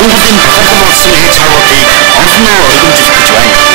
Монголын бахархал болсон ээж аваадыг онцноо өргөмжлөх гэж байна.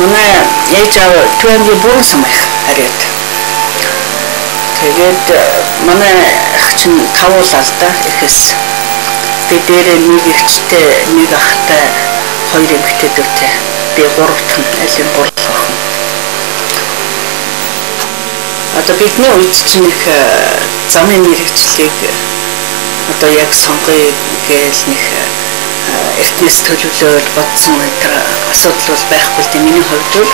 Манай ээж аваа түүний бүрэн самх хариад. Тэгээд манай ах чинь тавуулаа л да ихэс. Би дээрээ нэг ихтэй, нэг ахтай, хоёр эмэгтэй дүүтэй. Би гуравтхан алин борлох. Одоо бидний үед чинь их замын мэргэжлийг одоо яг сонгоё гээл нэг эртнээс төлөвлөөр бодсон энэ асуудал бол байхгүй л дээ. Миний хувьд бол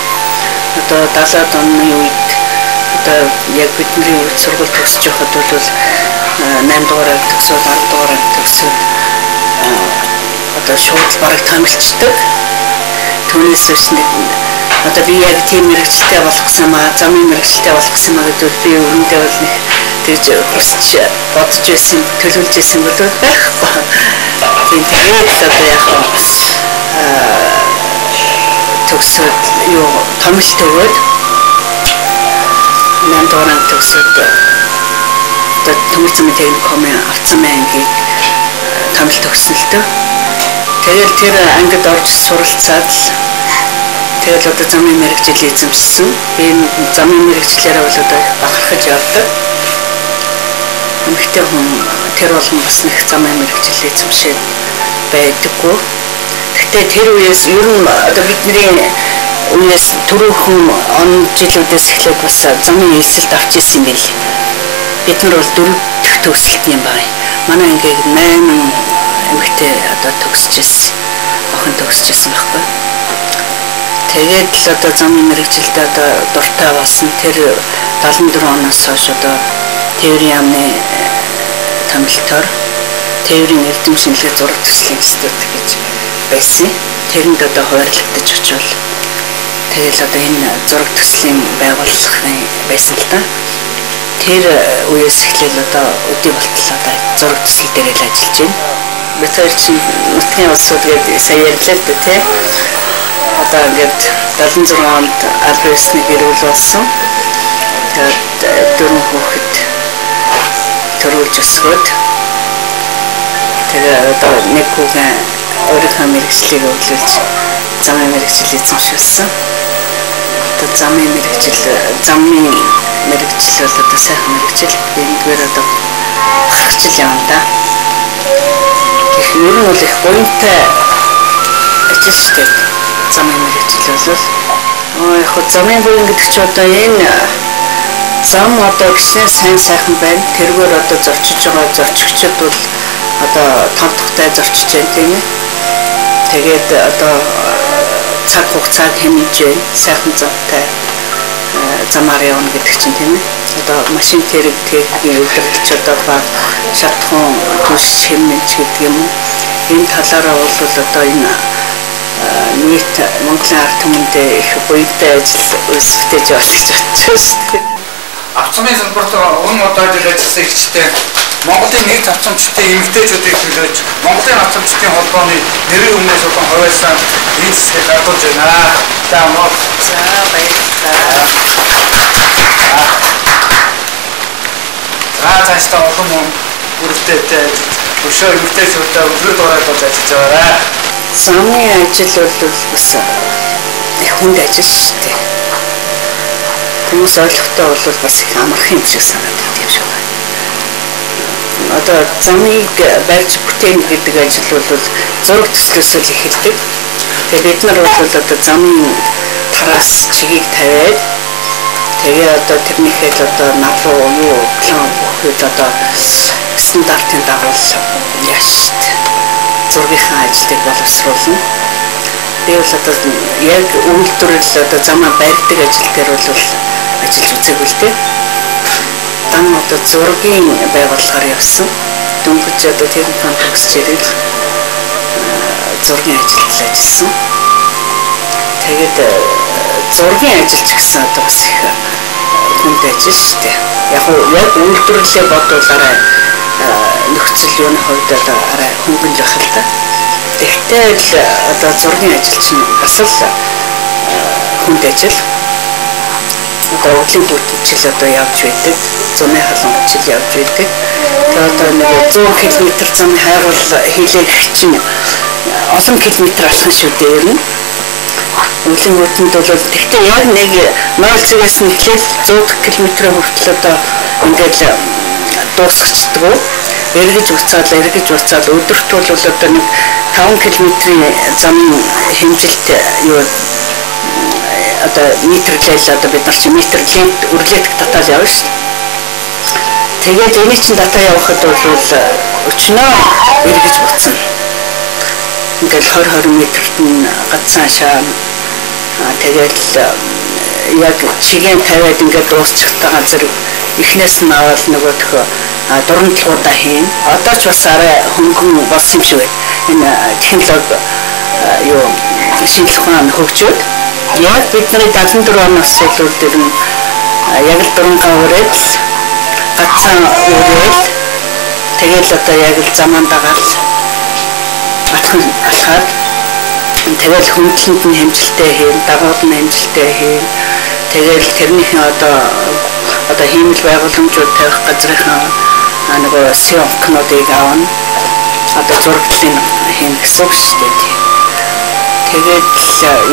одоо 70-аад оны үед одоо яг бидний үед сургууль төгсөж байхад бол 8 дугаар төгсөөл 10 дугаар төгсөөл одоо шууд бараг томилчдаг. Түүнээс биш нэг одоо би яг тийм мэргэжилтэй болох гэсэн маа, замын мэргэжилтэй болох гэсэн маа гэдэг би өрөндөө бол нэг тэгж хүсч бодож байсан, төлөвлөж байсан бол байхгүй. Тэгээд одоо яг төгсөд юу томилт өгөөд 8 дугаар төгсөд одоо төмөрцөмийн техникумын авцсан ангийг томилт өгсөн л дээ. Тэгээд тэр ангид орж суралцаад тэгэл одоо замын мэргэжил эзэмшсэн. Би замын мэргэжлээрээ бол одоо бахархаж явдаг. Эмэгтэй хүн тэр болгон бас нэг замын мэргэжил эзэмшээд байдаггүй. Гэхдээ тэр үеэс ер нь одоо бидний үеэс түрүүхэн он жилүүдээс эхлээд бас замын хэлсэлд авч ирсэн юм байл. Бид нар бол 4 дахь төгсөлт юм байна. Манай ингээд 8 эмэгтэй одоо төгсөж ирсэн. Охин төгсөж ирсэн байхгүй. Тэгээд л одоо замын мэргэжилд одоо дуртай болсон. Тэр 74 оноос хойш одоо тээврийн яамны томилтоор тээврийн эрдэм шинжилгээ зураг төслийн институт гэж байсан. Тэрэнд одоо хуваарлагдаж очивол тэгэл одоо энэ зураг төслийн байгууллагын байсан л да. Тэр үеэс эхлээл одоо өдий болтол одоо зураг төсөл дээр л ажиллаж байна. Бид хоёр чинь нутгийн улсууд гэдэг сая ярьлаа л дээ тий. Одоо ингээд 76 онд аль биесний гэрүүл болсон. Тэгээд 4 хүүхэд төрүүлж өсгөөд тэгээ одоо нэг хүүхэн өөрийнхөө мэргэжлийг өвлүүлж замын мэргэжил эзэмшүүлсэн. Одоо замын мэргэжил бол одоо сайхан мэргэжил энэгээр одоо гарахчил явна да. Гэх юм бол их гонтой ажил шүү дээ. Замын мэргэжил бол яг замын буян гэдэг чинь одоо энэ зам одоо гişнээ сайн сайхан байна. Тэргээр одоо зорчиж байгаа зорчигчид бол одоо тав тухтай зорчиж байна тийм ээ. Тэгээд одоо цаг хугацааг хэмжиж байна. Сайхан замтай замаар явна гэдэг чинь тийм ээ. Одоо машин тэрэг техникийн удирдлагч одоо баг шатхан түлш хэмнэж гэдэг юм уу. Энэ талаараа бол одоо энэ нийт Монголын ард түмэндээ их буйтай ажил өсвөж байна гэж бодож байна. Авцмын салбарт өмнө удаад ажилласан ихчтэй Монголын нийт авцамчдын эмэгтэйчүүдийг төлөөж Монголын авцамчдын холбооны нэрийн өмнөөс олон хавьяасан ийм засгийг гадуулж байна. За мөн. За баярлалаа. Цаашдаа олон хүн бүрдээтэй өшөө эмэгтэйчүүдээ өдрөд ороод ажиллаж байгаа. Замын ажил бол бас их хүнд ажил шүү дээ. Хүмүүс ойлгохтой бол бас их амархан юм шиг санагдаад юм шиг байна. Одоо замыг барьж бүтээн гэдэг ажил бол зураг төслөөсөө л эхэлдэг. Тэгээ бид нар бол одоо замын тараас чигийг тавиад тэгээ одоо тэрнийхээ л одоо налуу юу план бүхэл одоо стандартын дагуу яашт зургийнхаа ажлыг боловсруулна. Би бол одоо яг үйлдвэрлэл одоо замаа барьдаг ажил дээр бол ажиллаж үзээгүй л дээ. Дан одоо зургийн байгууллагаар явсан. Дөнгөж одоо техникийн төгсч ирэл зургийн ажилд ажилласан. Тэгээд зургийн ажилч гэсэн одоо бас их хүнд ажил шүү дээ. Яг үйлдвэрлэлээ бодволаараа нөхцөл юуны хувьд арай хөнгөнж байх л да. Тэгтэл одоо зургийн ажил чинь бас л хүнд ажил. Одоо өвлийн бүтчил одоо явж байдаг. Зуны халуун жил явж байдаг. Тэгээд одоо нэг 100 км замын хайгуул хийлэх чинь олон километр алхах шүү дээ ер нь. Өвлийн бүтэнд бол тэгтээ яг нэг 0-ээс нэхлээл 100 км хүртэл одоо ингээд дуусчихдаг. Эргэж уцаад өдөрт бол одоо нэг 5 км-ийн замын хэмжилт юу одоо метрлэл одоо бид нар чи метрлээд өрлөдөг татал явна шүү дээ. Тэгээд энийг чинь дата явахад бол өчнөө эргэж буцна. Ингээл 20 метрт нь гацсан шаа. Тэгээд яг чигээр тавиад ингээд дуусчихтаа газар эхнээс нь аваад нөгөөх дурамтлагуудаа хийн. Одоо ч бас арай хөнгөн болсон юм шиг байна. Энэ технологи юу шинжлэх ухааны хөгжөөд яг бидний 74 оноос бол тэр нь яг л дурамгаа өрөөд гацсан өрөөл тэгэл одоо яг л заман дагаал алхаад тэгэл хөндлөнд нь хэмжилтээ хийн, дагууд нь хэмжилтээ хийн. Тэгэл тэрнийхэн одоо хиймэл байгууламжууд тавих газрынхаа нөгөө сёмкнуудыг аавна. Одоо зурагдлын хийн гэсэн үг шүү дээ. Тэгээд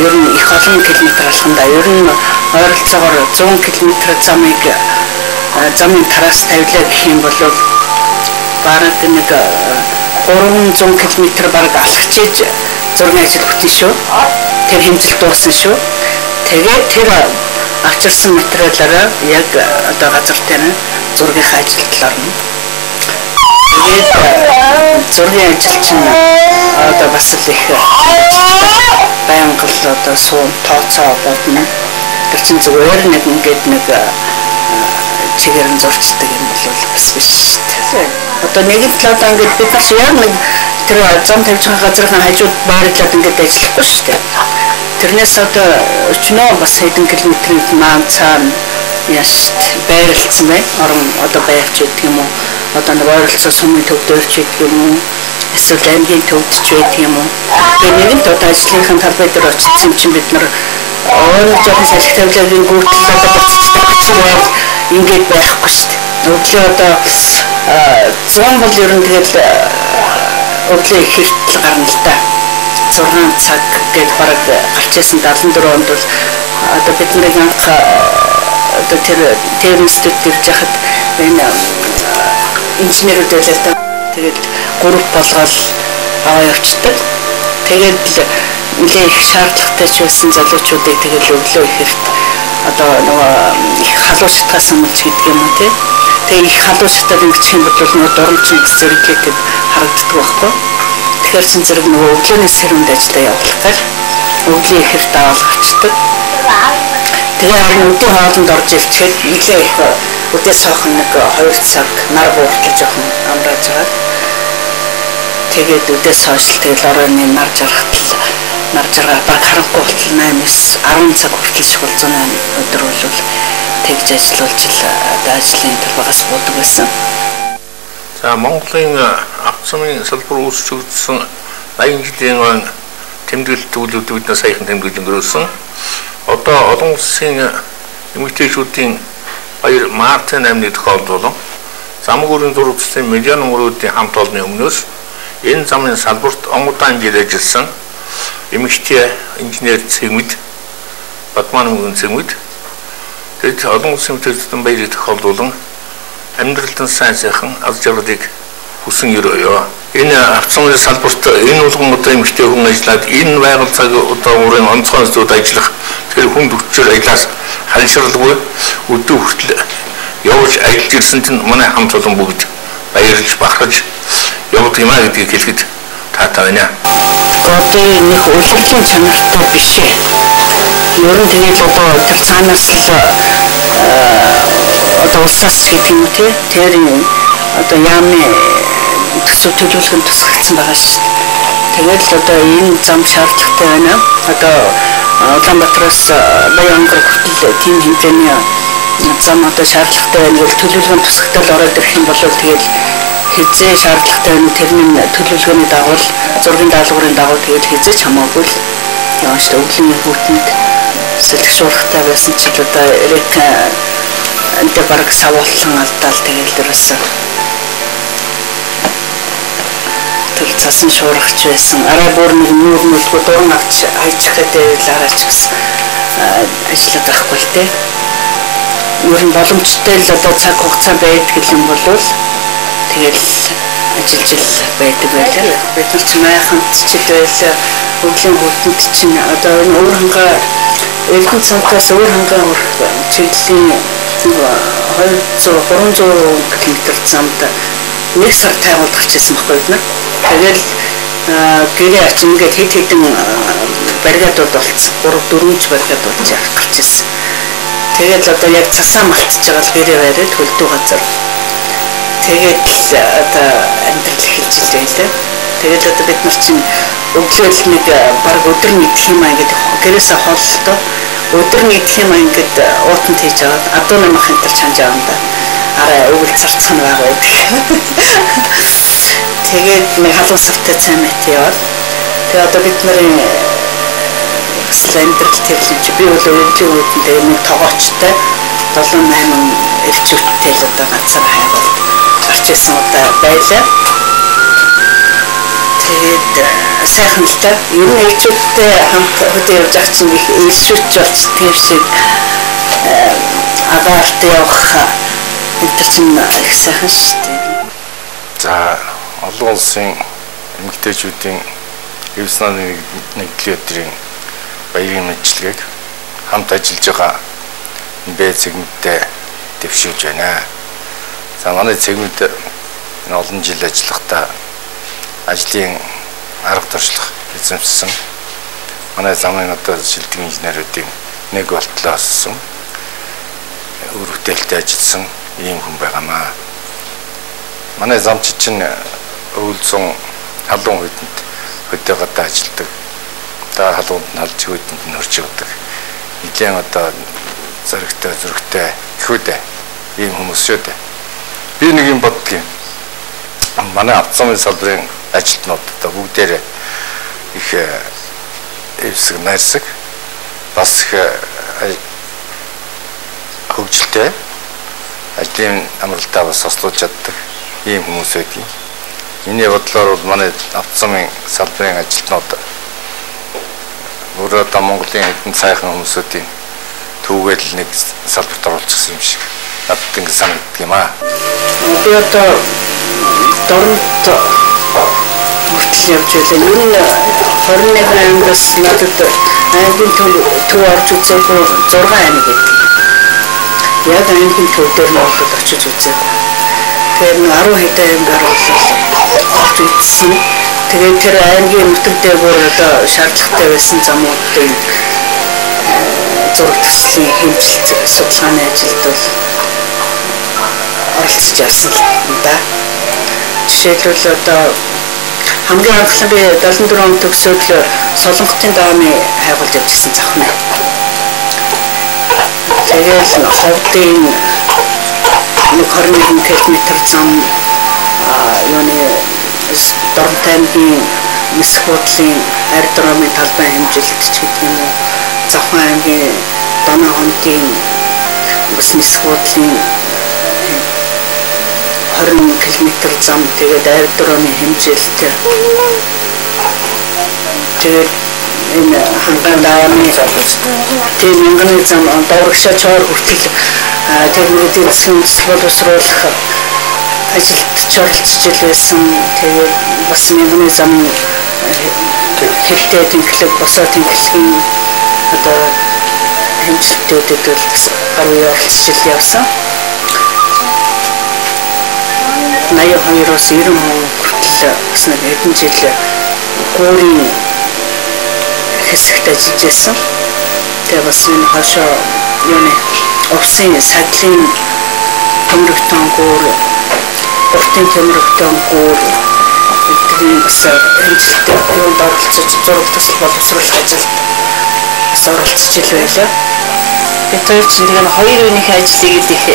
ер нь их олон километр алхандаа ер нь ойролцоогоор 100 км замын тараас тавилаа гэх юм бол бараг нэг 300 км бараг алхаж зургийн ажил бүтэн шүү. Тэр хэмжилт дууссан шүү. Тэгээд тэр авчирсан материалаараа яг одоо газар дээр зургийнхаа ажилд орно. Тэгээд зургийн ажил чинь одоо бас л их байнгал одоо суун тооцоо бодно. Тэр чинь зүгээр нэг ингээд нэг чигээр нь зурчдаг юм бол бас биш шүү дээ. Одоо нэгэн талаа ингээд бид нар яг нэг тэр зам тавьж байгаа газрын хажууд баариглаад ингээд ажиллахгүй шүү дээ. Тэрнээс одоо өчнөө бас хэдэн километрийн маань цаана яшт байрлалцсан бай. Орон одоо байвч гэдэг юм уу? Одоо нэг ойролцоо сумын төвдөрч гэдэг юм уу? Эсвэл аймгийн төвдөж байдаг юм уу? Тэгээ нэгэн одоо ажлынхаа талбай дээр очсон чинь бид нар жоохон салхи тавилагын гүйтэл одоо буцчихдаг чинь ингээд байхгүй шүү дээ. Өглөө одоо 100 бол ер нь тэгэл өглөө их хэртэл гарна л да. 6 цаг гээд бараг гарч ирсэн 74 онд бол одоо бидний анх одоо тэр институт ирж хахад энэ инженерүүд байлаа та. Тэгээд групп болгоод аваа явчихдаг. Тэгээд нэлээ их шаардлагатай ч байсан залуучуудыг тэгэл өглөө ихэвт одоо нөгөө их халуун шатгаас өмнө гэдэг юм уу тий. Тэгээ их халуун шатад ингэчих юм бол нөгөө дурамчин зэрэглэдэг харагддаг байхгүй. Тэгэхээр чин зэрэг нөгөө өглөөний сэрүүнд ажиллаа явуулах гал өглөө ихэвт аваад авчдаг. Тэгээ харин өдөө хоолнд орж ирчихэд нэлээ их үдээс хоохон нэг 2 цаг нар бууртал жоохон амрааж байгаа. Тэгээд үдээс хойш тэгэл оройны нар жаргал баг харанхуй болтол 8-10 цаг хүртэл шиг бол 108 өдөр бол тэгж ажиллуулж ажлын талбайгаас буудаг байсан. За Монголын автомобилийн салбар үүсч өгсөн 80 жилийн тэмдэглэлт төлөвлөлт биднээс саяхан тэмдэглэн өрөөсөн. Одоо олон улсын эмэгтэйчүүдийн баяр мартын 8-ны тохиолдол замгүрийн зурагчдын миллион мөрөөдийн хамт олонны өмнөөс энэ замын салбарт онгоцон жил ажилласан эмэгтэй инженер Цэгмэд Батман мөнгөн Цэгмэд тэд олон улсын эмэгтэйчүүдийн баярыг тохиолдуулан амьдралтын сайн сайхан аз жаргалыг хүсэн өрөөё. Энэ автомобилийн салбарт энэ улган эмэгтэй хүн ажиллаад энэ байгууллагыг одоо өөрийн онцгой зүйлд ажиллах тэр хүнд хүчээр ажиллаас халшралгүй өдөө хүртэл явж ажиллаж ирсэн чинь манай хамт олон бүгд баярлж бахарж явдаг юм а гэдгийг хэлэхэд таатай байна. Одоо нэг улирлын чанартай биш ээ. Ер нь тэгээд одоо тэр цаанаас л одоо улсаас гэдэг юм тий. Тэр одоо яамны төсөв төлөвлөгөө тусгагдсан байгаа шүү дээ. Тэгээд л одоо энэ зам шаардлагатай байна. Одоо Улаанбаатараас Баянгар хүртэл тийм хэмжээний зам одоо шаардлагатай байна гэж төлөвлөгөө тусгагдал ороод ирэх юм бол тэгээд хязээ шаардлагатай байна. Тэрний төлөвлөгөөний дагуу зургийн даалгаврын дагуу тэгээд хязгаарч хамаагүй л яваа шүү дээ. Өвлийн хүүтэнд сэлгшуурхтай байсан ч одоо эрэг энэ бараг савуулсан алдаал тэгээд ерөөсөө тэр цасан шуурхч байсан. Арай бүр нэг нүүрнүүлгүй дуран авч хайчих гэдэг араач гэсэн ажиллаад байхгүй л дээ. Ер нь боломжтой л одоо цаг хугацаа байдаг юм бол тэгэл ажиллаж байдаг байлаа. Бид нар ч майханд ч байлаа. Өвлийн хүүтэнд чинь одоо энэ өөр хангаа элхэн цантаас өөр хангаа чиглэлийн 200-300 км замд нэг сар тайвуулж ирсэн байхгүй юу? Тэгэл гэрээ ачин ингээд хэд хэдэн баригадууд болцсон. 3-4 баригадууд гарч ирсэн. Тэгэл одоо яг цасаа малтж байгаа л гэрээ бариад хөлдөө газар. Тэгээд одоо амьдрал эхэлж л байлаа. Тэгээд одоо бид нар чинь өглөөл нэг баг өдөр мэдэх юм аа гэдэг гэрээсээ хооллолтоо өдөр мэдэх юм аа ингээд уутанд хийж аваад адуу намах энэ төр чанж аванда арай өвөл зарцхан байгаа байдаг. Тэгээд нэг халуун савтай цай мэт яваад тэгээд одоо бид нарын амьдрал тэрлэж би бол өвлийн үүтэнд нэг тоогоочтой 7-8 эрчүүттэй л одоо ганцаар хайвал гарч ирсэн удаа байлаа. Тэгээд сайхан л та ер нь эрчүүттэй хамт хөдөө явж ах чинь их эрчүүч болч тийм шиг агаарт явах энэ чинь их сайхан шүү дээ. За олон улсын эмэгтэйчүүдийн хэв санааны нэгдлийн өдрийн баярын мэдлэгийг хамт ажиллаж байгаа бэ Цэгмэдтэй дэвшүүлж байна. За манай Цэгмэд энэ олон жил ажиллахдаа ажлын арга туршлага эзэмшсэн. Манай замын одоо шилдэг инженеруудын нэг болтлооссон өр бүтээлтэй ажилласан ийм хүн байгаамаа. Манай замч чинь өвлзөн халуун хүйтэнд хөдөөгдөө ажилладаг. За халуунд нь халж хүйтэнд нь хөрч явдаг. Нилээн одоо зөрөгтэй ихүүдээ ийм хүмүүс шүү дээ. Би нэг юм боддгийн. Манай автомобилийн салбарын ажилтнууд одоо бүгдээрээ их эвсэг найрсаг бас их хөгжилтэй ажлын амралтаа бас сослуулж чаддаг ийм хүмүүс байдгийг. Миний бодлоор манай автомобилийн салбарын ажилтнууд өөрөө одоо Монголын хэдэн сайхан хүмүүсүүдийн түүгээл нэг салбарт оруулчихсан юм шиг надад ингэ санагддаг юм аа. Би одоо дорнот хүртэл явж байлаа. Ер нь 21 ангиас надад аймгийн төв орж үзээгүй 6 аймаг байдаг. Яг аймгийн төв дээр нь бол очиж үзээгүй. Тэгэхээр 10 хэдэн аймгаар бол орж үзсэн. Тэгээд тэр аймгийн нутаг дээр бүр одоо шаардлагатай байсан замуудын зураг төслийн хэмжилт судалгааны ажилд бол оролцож явсан л да. Жишээлбэл одоо хамгийн анхлан би 74 он төгсөөд л Солонготын даамын хайгуулж явжсэн завхна. Тэгээд ховдын 21 км зам юуны Дорнтаймгийн Мэс худлын аэродромын талбай хэмжилт ч гэдэг юм уу. Завхан аймгийн Доноо хондын бас Мэс худлын 20 км зам тэгээд аэродромын хэмжилт тэгээд энэ хангааны тийм мянганы зам дөрвшаа чоор хүртэл техникийн засгийн боловсруулах ажилд оролцож байсан. Тэгээд бас мянганы зам хэвтэй тэнхлэг босоо тэнхлэгийн одоо хэмжилтүүдэд бол бас гарын оролцож явсан. 82-оос 90 хүртэл бас нэг хэдэн жил гуурын хэсэгт ажиллаж байсан. Тэгээ бас энэ хашаа юуны овсын садлын төмөрөгтөн гуур, уртын төмөрөгтөн гуур эдгээр бас хэмжилттэй юунд оролцож зураг төсөл боловсруулах ажилд бас оролцож ил байлаа. Би тэр чинь нэг хоёр үеийн ажлыг их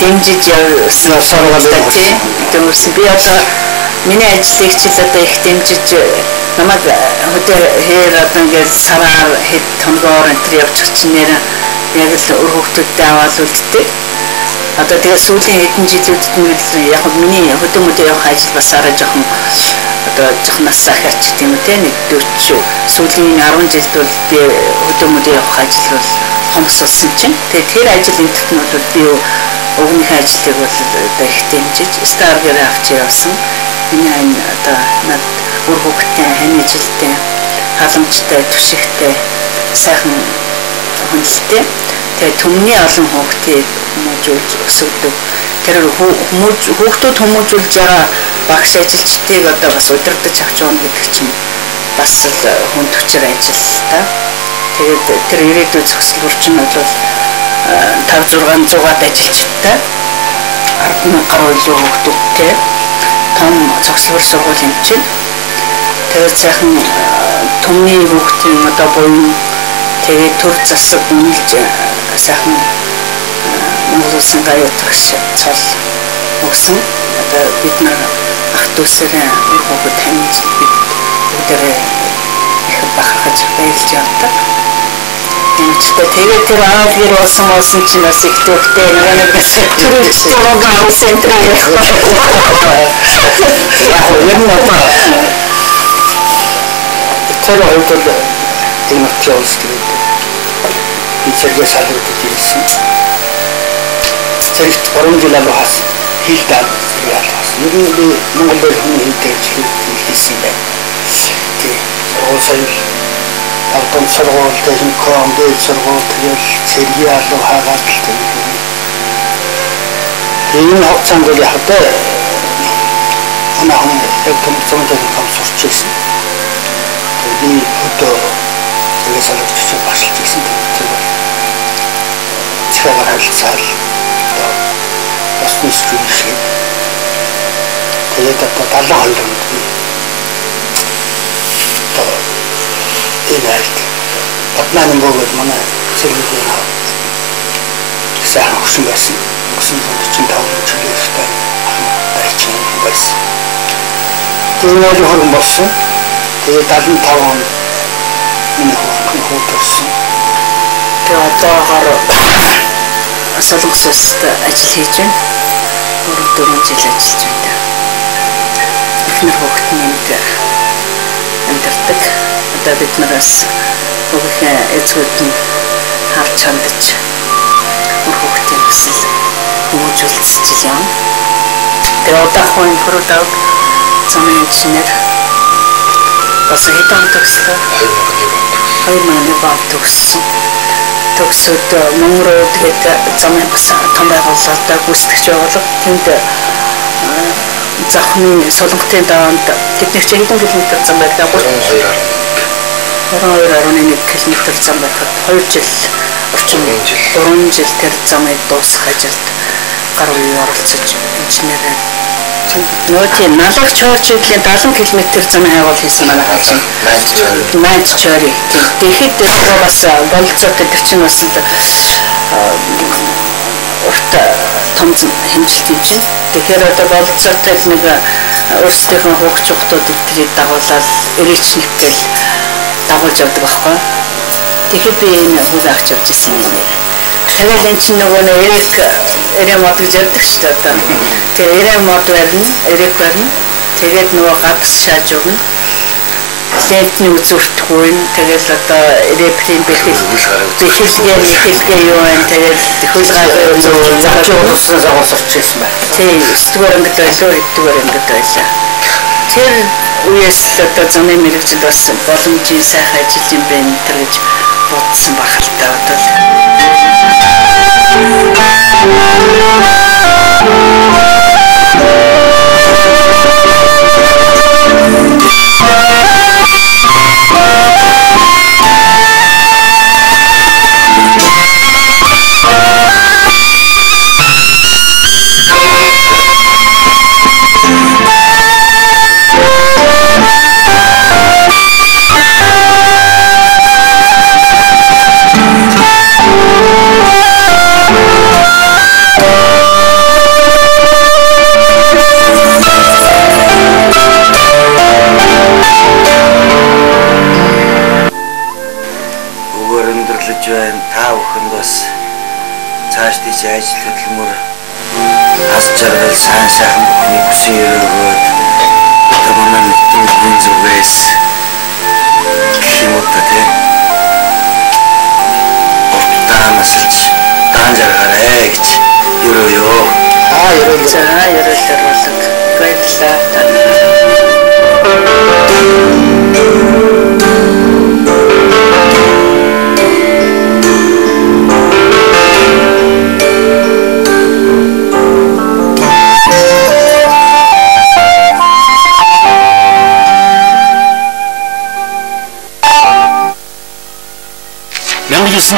дэмжиж явсан сургууль тийм. Тэгмээс би одоо миний ажлыг ч л одоо их дэмжиж намайг хөдөө хээр одоо ингээд сараар хэд тоногоор энэ явчих чинь нэр яг л өр хөвгтүүдтэй аваад үлддэг. Одоо тэгээ сүүлийн хэдэн жилүүдэд нь яг миний хөдөө мөдөө явах ажил бас арай жоохон одоо жоохон насахаач тийм үү те нэг 40 сүүлийн 10 жилд бол би хөдөө мөдөө явах ажил бол хомс болсон чинь тэгээ тэр ажил энтерт нь бол би өгнөх ажлыг бол одоо их дэмжиж старгээр авч явсан. Миний энэ одоо над өр хөвгттэй ханижлтэй халамжтай түшигтэй сайхан хүнлэлтэй тэгээ түмний олон хүүхдийг хүмүүжүүлж өсгөдөг. Тэр хүүхдүүд хүмүүжүүлж байгаа багш ажилчдыг одоо бас удирдах авч явна гэдэг чинь бас л хүнд хүчээр ажил та. Тэгээд тэр ирээдүйн зохицол чинь бол 5-600-аад ажилчтай 10,000 гаруй илүү хүүхдүүдтэй том зохицол сургууль юм чинь. Тэгээд сайхан түмний хүүхдийн одоо буюу тэгээд төр засаг үнэлж сайхан Монгол Улсын гаюутгаш цол өгсөн. Одоо бид нар ах дүүсээрээ өр хөвгөд таньж бид бүгдээрээ их бахархаж баярлж явдаг. Эмчтэй тэгээд тэр аав гэр болсон чинь бас их төвхтэй нэг төрөлчтэй байгаа центр яг юм уу. Тэр хоёрт энэ материалс гэдэг би зэрэг салгуулж ирсэн. Зэрэгт 3 жил авахс хийлдээ яалаас. Нэг нь би Монгол хүний хэлтэй хийсэн байна. Тэгээ уусаа Алтан сургууль, техникум, дээл сургууль, тэгэл цэргийн алуу хаагаад л тэгээд. Энэ хугацаанд бол яг тэ анаа яг том техникум сурч ирсэн. Тэгээд өдөө зэрэг салгуулж башлж ирсэн тэр бол цэвэр харилцаал басны студент. Тэгээд одоо 70 хононд би энэ альт батнаны богод манай цэргийн сайн хөсөн байсан. 1945 жилдээ байчин байсан. Тэгээд хөрөн болсон. Тэгээд 75 он энэ хөрөн төрсөн. Тэгээд одоогоор Солонгосост ажил хийж байна. 3-4 жил ажиллаж байна. Эхнэр хүүхдийн энд амьдардаг. Одоо бид нараас бүгд эцгүүд нь харж хандаж өр хүүхдийн өсөл хүмүүжүүлж явна. Тэгээд одоохон хөрөдөг замын инженер бас хэдэн төгслөө 2001 он төгссөн. Төгсөд Монгол тэгээд замын бас том байгууллагад гүйцэтгэгч болов. Тэнд захны Солонготын даанд тэдний чинь хэдэн километр зам байдаг. 22.1 км зам байхад 2 жил орчим 3 жил тэр замыг дуусгах ажилд гар үе оролцож инженерээр нөгөө тийм налагч чойрчлийн 70 км замын хайгуул хийсэн манай хаалт. Найд чойрыг. Тэгэхэд нөгөө бас болцоотой тэр чинь бас урт том хэмжилт юм чинь. Тэгэхээр одоо болцоотой нэг өөрсдийнхөө хөгж ухтууд өдрийг дагуулаад эрээчнэх гэл дагуулж явдаг байхгүй. Тэгэхээр би энэ хүүг авч явж ирсэн юм нэр. Тэгэл энэ чинь нөгөө эрээ мод гэж ярьдаг шүү дээ одоо. Тэгээ эрээ мод барина, эрэк барина. Тэгээд нөгөө гадс шааж өгнө. Лентний үзүүртгүй. Тэгэл одоо эреприйн бэхэлгээ юу вэ? Тэгэл хөлгаагаа үзүүрт зааж өгсөн загварчсан байна. Тийм, стугаар ингээд байлоо, хэдгээр ингээд байлаа. Тэр үеэс одоо зуны мэрэгжил бас боломжийн сайхан ажил юм байна гэж бодсон бахалтай бодвол. Ажил хөдөлмөр аз жаргал сайн сайхан бүхний хүссэн өрөөгөөд таманан нэвтрүүлгийн зүгээс хэмээтэ тэ уртаа насалж даан жаргаарэ гэж өрөөё. Өрөөлөөр болог. Баярлалаа.